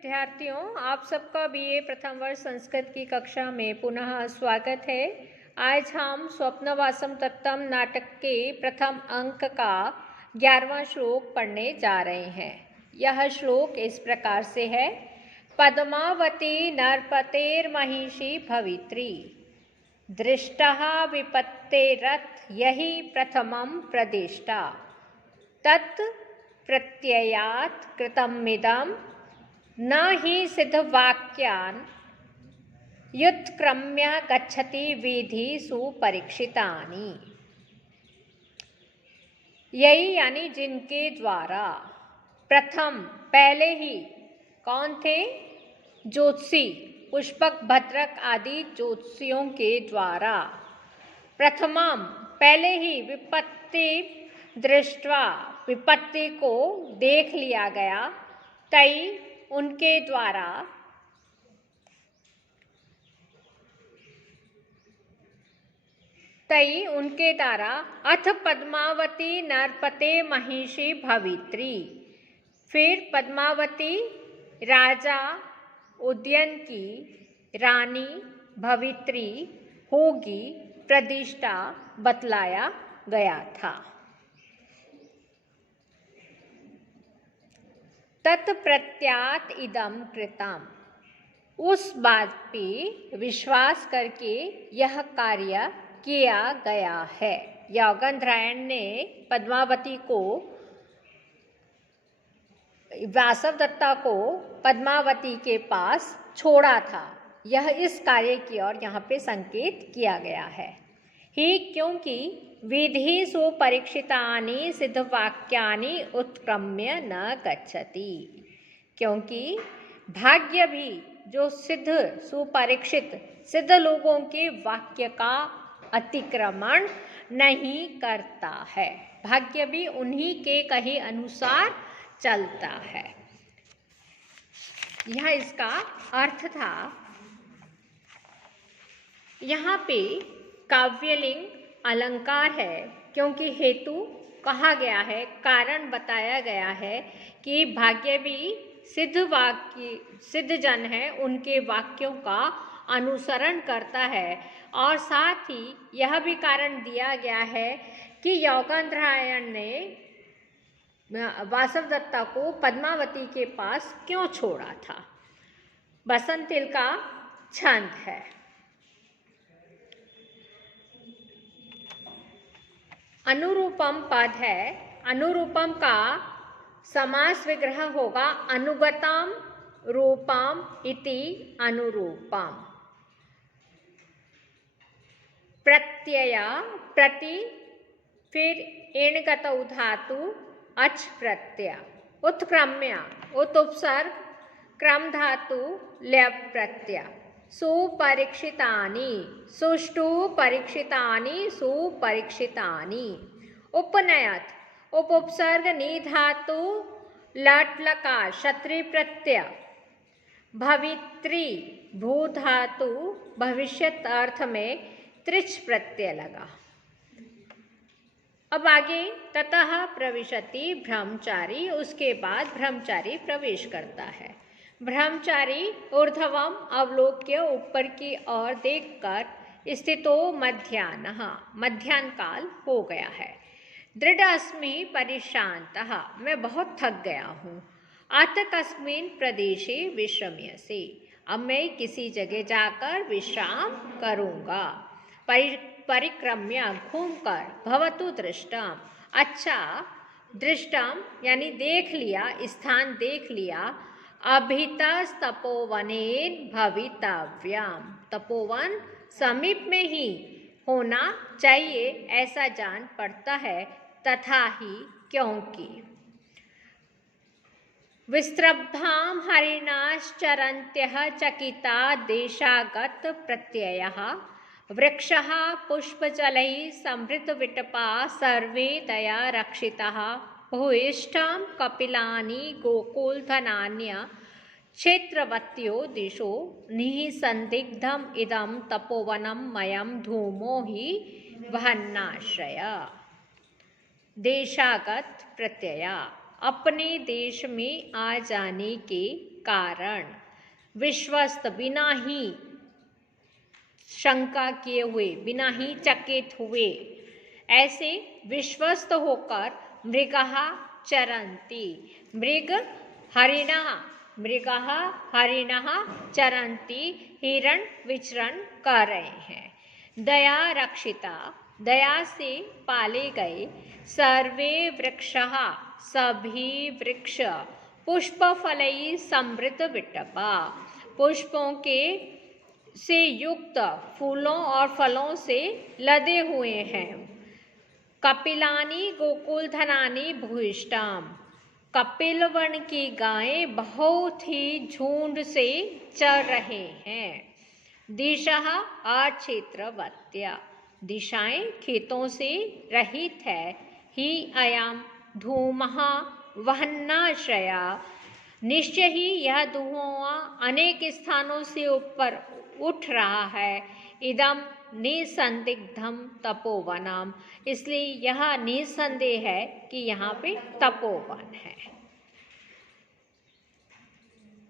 विद्यार्थियों, आप सबका बीए प्रथम वर्ष संस्कृत की कक्षा में पुनः स्वागत है। आज हम स्वप्नवासम तत्तम नाटक के प्रथम अंक का 11वां श्लोक पढ़ने जा रहे हैं। यह श्लोक इस प्रकार से है। पद्मावती नरपतेर्महिषी भवित्री दृष्टः विपत्तेरथ यही प्रथमं प्रदिष्टा तत् प्रत्ययात् कृतमिदं न हि सिद्धवाक्यान् युत्क्रम्य गच्छति विधि सुपरीक्षितानि। यही यानी जिनके द्वारा प्रथम पहले ही कौन थे? ज्योतिषी पुष्पक भद्रक आदि ज्योतिषियों के द्वारा प्रथमम पहले ही विपत्ति दृष्टवा विपत्ति को देख लिया गया। तई उनके द्वारा अथ पद्मावती नरपते महिषी भवित्री। फिर पद्मावती राजा उद्यन की रानी भवित्री होगी प्रतिष्ठा बतलाया गया था। तत्प्रत्यात इदम कृतम, उस बात पे विश्वास करके यह कार्य किया गया है। योगेंद्रायण ने पद्मावती को वासवदत्ता को पद्मावती के पास छोड़ा था। यह इस कार्य की ओर यहाँ पे संकेत किया गया है ही, क्योंकि विधि सुपरीक्षितानि सिद्धवाक्यानि उत्क्रम्य न गच्छति, क्योंकि भाग्य भी जो सिद्ध सुपरीक्षित सिद्ध लोगों के वाक्य का अतिक्रमण नहीं करता है। भाग्य भी उन्हीं के कहे अनुसार चलता है। यह इसका अर्थ था। यहाँ पे काव्यलिंग अलंकार है, क्योंकि हेतु कहा गया है, कारण बताया गया है कि भाग्य भी सिद्ध जन है, उनके वाक्यों का अनुसरण करता है। और साथ ही यह भी कारण दिया गया है कि योगेंद्रायण ने वासवदत्ता को पद्मावती के पास क्यों छोड़ा था। बसंतिल का छंद है। अनुरूपम पद है। अनुरूपम का समास विग्रह होगा अनुगतम रूपम इति अनुरूपम। प्रत्यय प्रति, फिर एणगतौ धातु अच प्रत्यय, उत्क्रम्य उत उपसर्ग क्रम धातु ल्यप प्रत्यय, सुपरीक्षितानि सुष्ठु परीक्षितानि सुपरीक्षितानि। उपनयत उप उपसर्ग नि धातु लट लकार क्षत्रिय प्रत्यय, भवित्री भू धातु भविष्यत अर्थ में त्रिच प्रत्यय लगा। अब आगे ततः प्रविशति ब्रह्मचारी, उसके बाद ब्रह्मचारी प्रवेश करता है। ब्रह्मचारी ऊर्ध्वम अवलोक्य ऊपर की ओर देखकर स्थितो मध्याह्नः, मध्याह्न काल हो गया है। दृढ़ अस्मि परिश्रान्तः, मैं बहुत थक गया हूँ। आतकस्मिन् प्रदेशे विश्रम्यसे, अब मैं किसी जगह जाकर विश्राम करूँगा। परिक्रम्य घूमकर, भवतु दृष्टम, अच्छा दृष्टम यानी देख लिया, स्थान देख लिया। अभितस तपोवनेन भवितव्यम, तपोवन समीप में ही होना चाहिए ऐसा जान पड़ता है। तथा ही क्योंकि विस्त्रब्धाम हरिणाश्चरन्त्यः चकिता देशागत प्रत्ययः वृक्षः पुष्पजलैः समृद्धविटपा सर्वे दया रक्षिताः भूयिष्ठं कपिलानि गोकुलधनान्य क्षेत्रवत्यो दिशो निःसन्दिग्धम् इदं तपोवनं मयं धूमो हि वहन्नाश्रय। देशागत प्रत्यय अपने देश में आ जाने के कारण विश्वस्त, बिना ही शंका किए हुए, बिना ही चकित हुए, ऐसे विश्वस्त होकर मृगः चरन्ति, मृगः हरिणः चरन्ति, हिरण विचरण कर रहे हैं। दया रक्षिता, दया से पाले गए, सर्वे वृक्षः, सभी वृक्ष, पुष्प फलैः समृद्ध विटपा, पुष्पों के से युक्त, फूलों और फलों से लदे हुए हैं। कपिलानी गोकुलधनानी भूयिष्ठाम, कपिल वन की गायें बहुत ही झुंड से चर रहे हैं। दिशः अक्षेत्रवत्या, दिशाएं खेतों से रहित है। ही अयम धूमः वहन्नाश्रया, निश्चय ही यह धुआं अनेक स्थानों से ऊपर उठ रहा है। इदम निसंदिग्धम तपोवनम, इसलिए यह निसंदेह है कि यहाँ पे तपोवन है।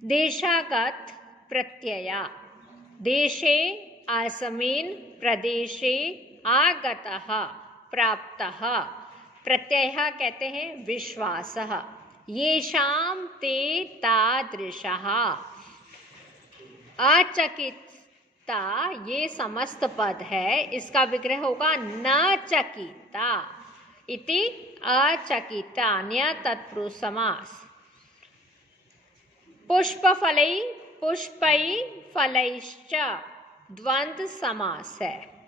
देशागत प्रत्यया, देशे आसमेन प्रदेशे आगतः प्राप्तः, प्रत्ययः कहते हैं विश्वासः, येषां ते तादृशः, अचकिता, ये समस्त पद है, इसका विग्रह होगा न चकिता इति, अचकिता अन्य तत्पुरुष समास। पुष्पफलै पुष्पै फलैश्च द्वंद्व समास है।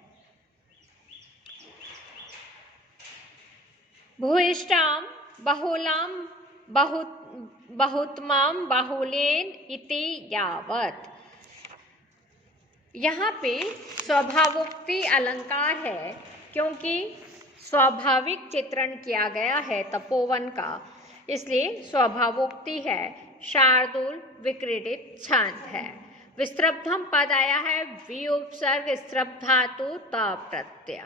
भूयिष्ठाम बहुलाम बहुतमाम बाहुलेन इति यावत, यहाँ पे स्वभावोक्ति अलंकार है, क्योंकि स्वाभाविक चित्रण किया गया है तपोवन का, इसलिए स्वभावोक्ति है। शार्दूल विक्रीडित छांद है। विस्त्रब्धम पद आया है, वि उपसर्ग स्त्रभ धातु त प्रत्यय।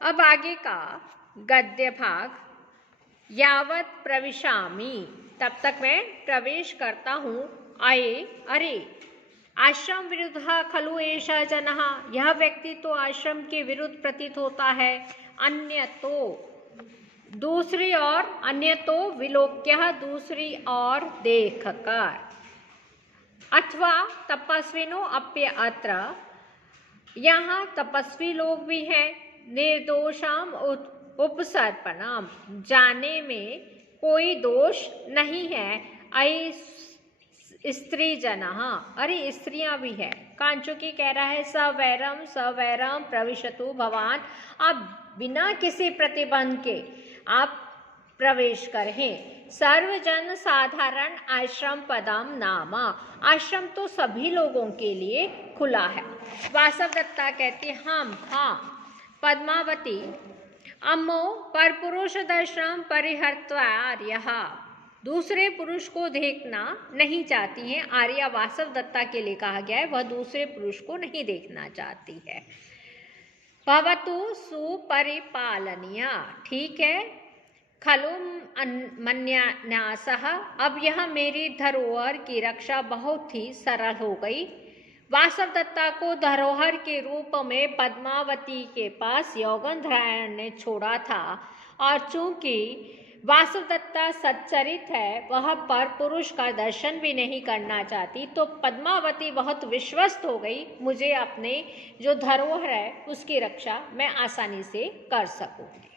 अब आगे का गद्य भाग, यावत प्रविशामि, तब तक मैं प्रवेश करता हूँ। आए, अरे, आश्रम विरुद्ध खलु एषः जनः, यह व्यक्ति तो आश्रम के विरुद्ध प्रतीत होता है। अन्य तो, दूसरी ओर, अन्य तो विलोक्य, दूसरी ओर देखकर। अथवा तपस्विनो अप्य अत्र, यहाँ तपस्वी लोग भी हैं। निर्दोषाम उपसर्पणम, जाने में कोई दोष नहीं है। अय स्त्री जनः, अरे स्त्रियां भी है। कांचुकी कह रहा है सवैरम प्रविशतु भवान, आप बिना किसी प्रतिबंध के आप प्रवेश करें। सर्वजन साधारण आश्रम पदम नामा, आश्रम तो सभी लोगों के लिए खुला है। वासवदत्ता कहती हम, हाँ। पद्मावती, अम्मो परपुरुष दर्शनम परिहर्त्वा आर्यः, दूसरे पुरुष को देखना नहीं चाहती हैं। आर्या वासवदत्ता के लिए कहा गया है, वह दूसरे पुरुष को नहीं देखना चाहती है। भवतु सुपरिपालनीया, ठीक है। खलु मन्यासः, अब यह मेरी धरोहर की रक्षा बहुत ही सरल हो गई। वासवदत्ता को धरोहर के रूप में पद्मावती के पास योगेंद्रायण ने छोड़ा था, और चूंकि वासवदत्ता सच्चरित है, वह पर पुरुष का दर्शन भी नहीं करना चाहती, तो पद्मावती बहुत विश्वस्त हो गई। मुझे अपने जो धरोहर है उसकी रक्षा मैं आसानी से कर सकूंगी।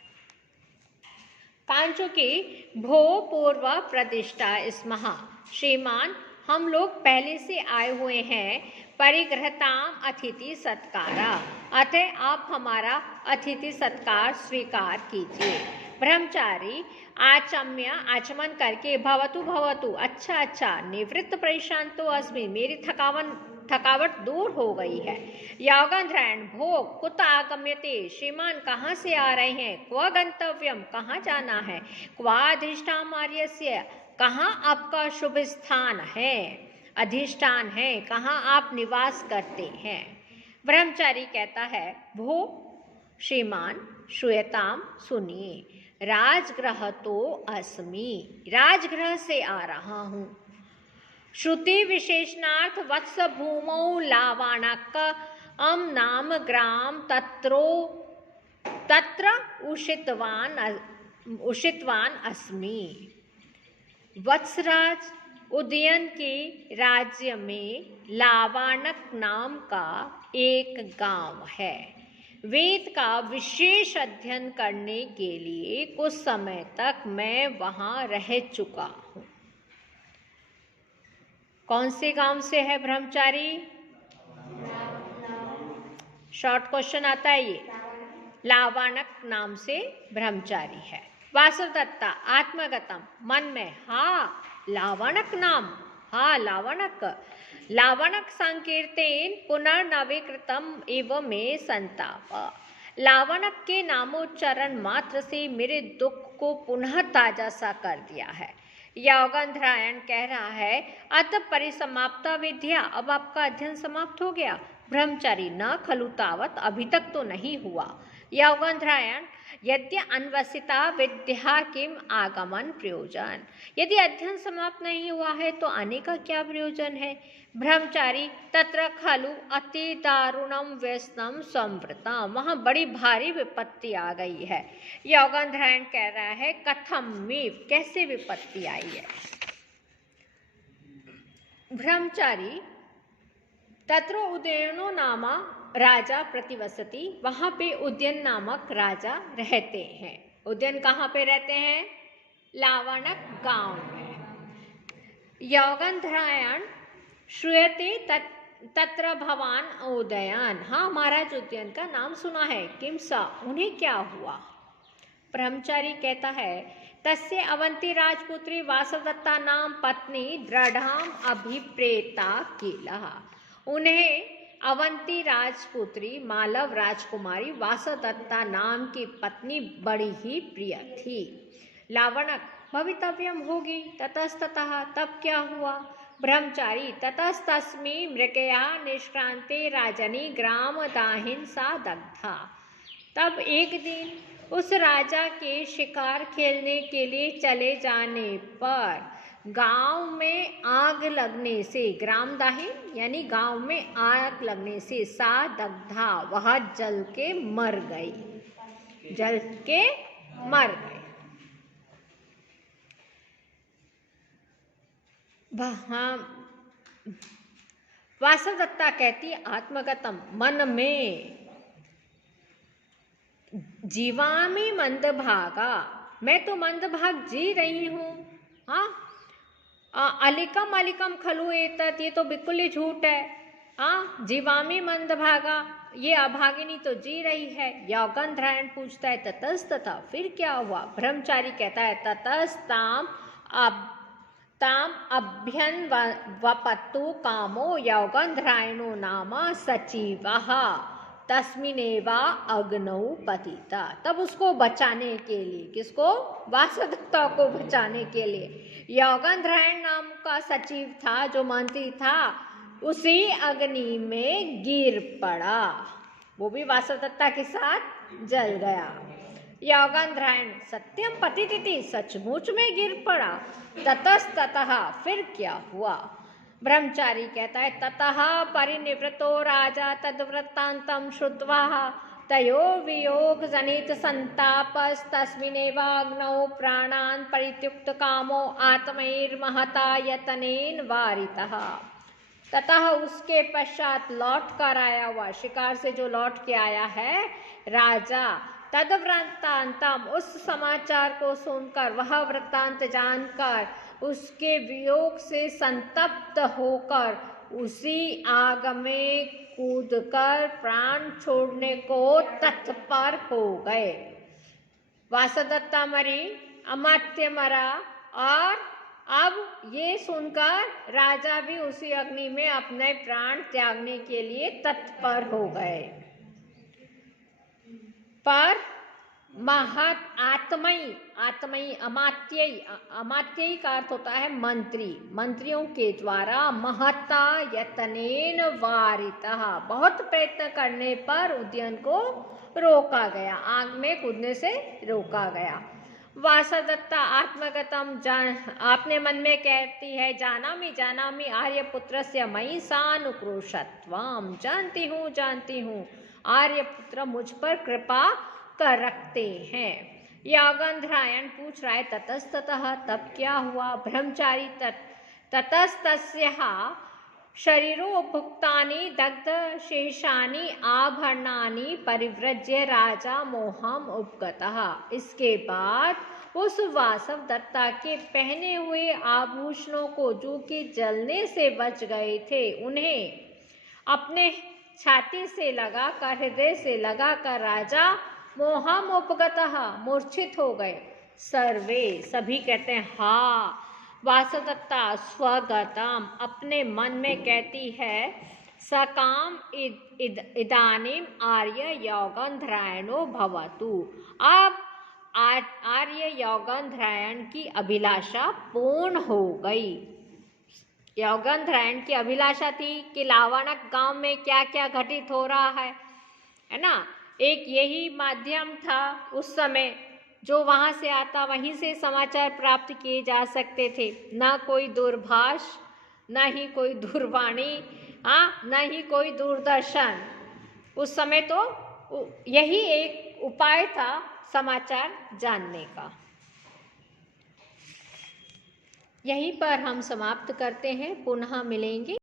कांचुकी, भो पूर्व प्रतिष्ठा स्मः, श्रीमान हम लोग पहले से आए हुए हैं। परिग्रहताम अतिथि सत्कारा, अतः आप हमारा अतिथि सत्कार स्वीकार कीजिए। ब्रह्मचारी, आचम्य, आचमन करके, भवतु भवतु, अच्छा अच्छा, निवृत्त परिशांतो अस्मि, मेरी थकावट दूर हो गई है। योगेंद्रायण, भोग, कुत आगम्यते, श्रीमान कहाँ से आ रहे हैं। क्व गंतव्यम, कहाँ जाना है। क्वाधिष्ठान आर्यस्य, कहाँ आपका शुभ स्थान है, अधिष्ठान है, कहाँ आप निवास करते हैं। ब्रह्मचारी कहता है, भो श्रीमान, श्रूयताम, सुनिए। राजगृह तो अस्मि, राजगृह से आ रहा हूँ। श्रुति विशेषणार्थ वत्स भूमौ लावाणक नाम ग्राम तत्र उषितवान अस्मि। वत्सराज, उदयन के राज्य में लावाणक नाम का एक गांव है। वेद का विशेष अध्ययन करने के लिए कुछ समय तक मैं वहां रह चुका हूँ। कौन से गांव से है ब्रह्मचारी? शॉर्ट क्वेश्चन आता है ये। लावाणक नाम से ब्रह्मचारी है। वासुदत्ता आत्मगतम, मन में, हाँ लावाणक नाम, हाँ लावाणक संकीर्तेन पुनर्नवीकृतम एवं में संताप। लावाणक के नामोच्चारण मात्र से मेरे दुख को पुनः ताजा सा कर दिया है। योगंधरायण कह रहा है, अत परिसमाप्ता विद्या, अब आपका अध्ययन समाप्त हो गया। ब्रह्मचारी, न खलु तावत, अभी तक तो नहीं हुआ। योगंधरायण, यद्य अन्वसिता विद्या किम आगमन प्रयोजन, यदि अध्ययन समाप्त नहीं हुआ है तो आने का क्या प्रयोजन है। ब्रह्मचारी, तत्र खलु अति दारुणम व्यसनम संवृतम, वहाँ बड़ी भारी विपत्ति आ गई है। योगंधरायण कह रहा है, कथमिव, कैसे विपत्ति आई है। ब्रह्मचारी, तत्र उदयनो नामा राजा प्रतिवसति, वहाँ पे उदयन नामक राजा रहते हैं। उदयन कहाँ पे रहते हैं? लावाणक गांव में। योगंधरायण, श्रूयते तत्र भवान उदयन, हाँ महाराज उदयन का नाम सुना है। किम सा, उन्हें क्या हुआ? ब्रह्मचारी कहता है, तस्य अवंती राजपुत्री वासवदत्ता नाम पत्नी दृढ़ाम अभिप्रेता किला, उन्हें अवंती राजपुत्री मालव राजकुमारी वासवदत्ता नाम की पत्नी बड़ी ही प्रिय थी। लावणक, भवितव्यम होगी। ततस्ततः, तब क्या हुआ? ब्रह्मचारी, ततस्तस्मै मृगया निष्क्रांते राजनी ग्राम दाहिन सा दग्धा, तब एक दिन उस राजा के शिकार खेलने के लिए चले जाने पर गांव में आग लगने से, ग्राम दाहिन यानी गांव में आग लगने से, सा दग्धा, वह जल के मर गई, जल के मर गए। वासवदत्ता कहती, आत्मगतम, मन में, जीवामी मंदभागा, मैं तो मंदभाग जी रही हूँ। हाँ, अलिकम अलिकम खलु एतत्, ये तो बिल्कुल ही झूठ है। हाँ, जीवामी मंदभागा, ये अभागिनी तो जी रही है। योगंधरायण पूछता है, ततस्तथा, फिर क्या हुआ? ब्रह्मचारी कहता है, ततस्ताम अभ्यन्वपत्तु कामो योगंधरायणो नाम सचिवः तस्मिनेवा अग्नौ पतिता, तब उसको बचाने के लिए, किसको? वासवदत्ता को बचाने के लिए योगंधरायण नाम का सचिव था, जो मंत्री था, उसी अग्नि में गिर पड़ा, वो भी वासवदत्ता के साथ जल गया। योगंधरायण, सत्यम पतितिति, सचमुच में गिर पड़ा। ततस्ततः, फिर क्या हुआ? ब्रह्मचारी कहता है, ततः परिनिवृतो राजा तद्वृत्तान्तं श्रुत्वा तयो वियोग जनित संतापस्तस्मिन्नेवाग्नौ प्राणान् परित्युक्त कामो आत्मैर्महता यतनेन वारितः। ततः, उसके पश्चात लौट कर आया हुआ, शिकार से जो लौट के आया है राजा, तद्वृत्तान्तम, उस समाचार को सुनकर, वह वृत्तांत जानकर, उसके वियोग से संतप्त होकर उसी आग में कूदकर प्राण छोड़ने को तत्पर हो गए। वासवदत्ता मरी, अमात्य मरा, और अब ये सुनकर राजा भी उसी अग्नि में अपने प्राण त्यागने के लिए तत्पर हो गए। पर महत आत्मयी अमात्ययी का अर्थ होता है मंत्री, मंत्रियों के द्वारा महता यतनेन वारितः, बहुत प्रयत्न करने पर उदयन को रोका गया, आग में कूदने से रोका गया। वासदत्ता आत्मगतम अपने मन में कहती है, जानामि आर्यपुत्रस्य मयि सानुक्रोशत्वम, जानती हूँ आर्यपुत्र मुझ पर कृपा कर रखते हैं। यौगंधरायण पूछ रहा है, ततस्ततः तब क्या हुआ? ब्रह्मचारी ततस्तस्यः शरीरोपभुक्तानि दग्धशेषानि आभरणानि परिव्रज्य राजा मोहम उपगतः। इसके बाद उस वासव दत्ता के पहने हुए आभूषणों को, जो कि जलने से बच गए थे, उन्हें अपने छाती से लगाकर, हृदय से लगाकर राजा मोहम उपगतः मूर्छित हो गए। सर्वे सभी कहते हैं हा। वासदत्ता स्वगतम अपने मन में कहती है, सकाम इदानीम आर्य यौगंधरायणो भवतु। अब आर्य यौगंधरायण की अभिलाषा पूर्ण हो गई। यौगंधरायण की अभिलाषा थी कि लावानक गांव में क्या क्या घटित हो रहा है ना। एक यही माध्यम था उस समय, जो वहाँ से आता वहीं से समाचार प्राप्त किए जा सकते थे। ना कोई दूरभाष, ना ही कोई दूरवाणी, ना ही कोई दूरदर्शन। उस समय तो यही एक उपाय था समाचार जानने का। यहीं पर हम समाप्त करते हैं, पुनः मिलेंगे।